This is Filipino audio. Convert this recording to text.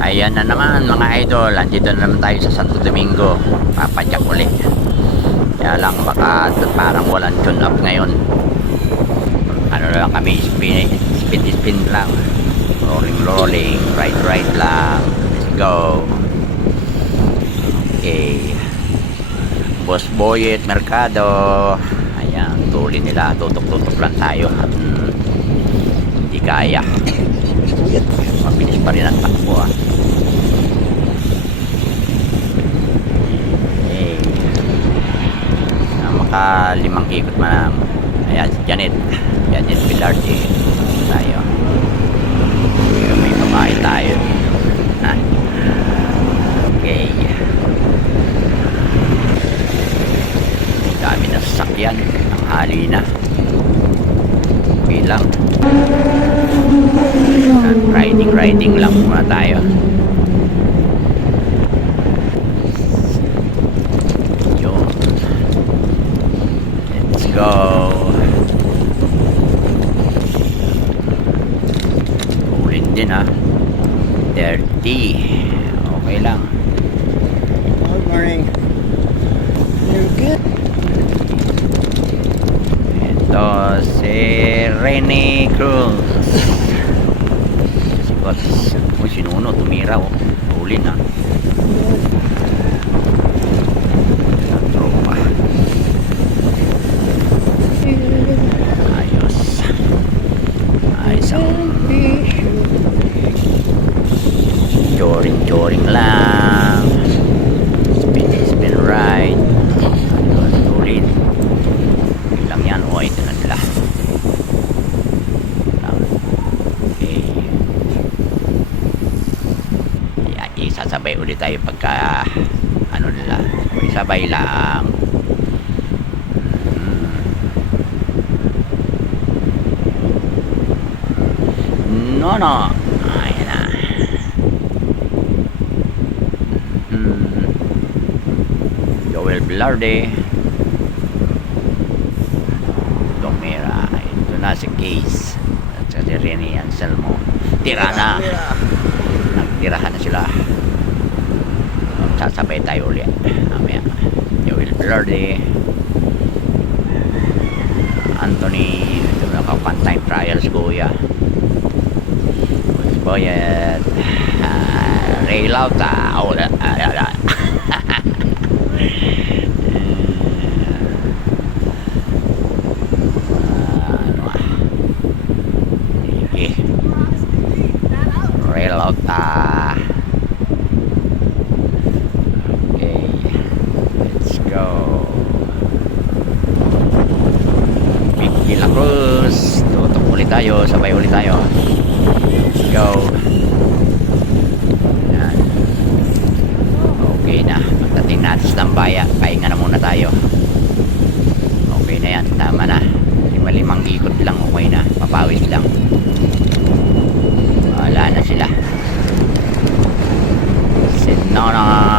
Ayan na naman mga idol, andito na naman tayo sa Santo Domingo. Papadyak ulit. Kaya lang baka parang walang tune up ngayon. Ano lang kami, spin lang. Rolling, ride lang. Let's go. Okay. Boss Boyet Mercado. Ayan, tuloy nila, tutok-tutok lang tayo. Hindi kaya. Mabilis pa rin ang takbo . Maka 5 ikot man. Ayan si Janet Pilardi tayo. May babae tayo. Okay, dami na sasakyan, ang hali na. Okay lang, riding lang muna tayo. Yun, let's go. Ulit din ha, 30. Okay lang. Good morning. You're good. Ito si Rene Cruz. Sinuno, tumira oh. Huli na. Ang tropa. Ayos. Ayos ang joring lang. Spin right. Ayos, tuloy. Ilang yan. O, ito na nila. Okay. Isasabay ulit tayo pagka ano nila. Isabay lang. No. Ayan na. Joel Velarde. Domera. Ito na si Case. At si Rene Anselmo. Tira na. Nagtirahan na sila. Sasabay tayo ulit. Mamaya. Joel Velarde. Anthony. Ito na time trials kuya. Boyet. Ray Lauta. Ray Lauta. Okay, let's go. Vicky La Cruz. Tutok ulit tayo, sabay ulit tayo. Let's go. Yan. Okay na, pagdating natin sa Tambaya, pahinga na muna tayo. Okay na yan, tama na. 5 ikot lang, okay na, papawis lang. Wala na sila. Sinona.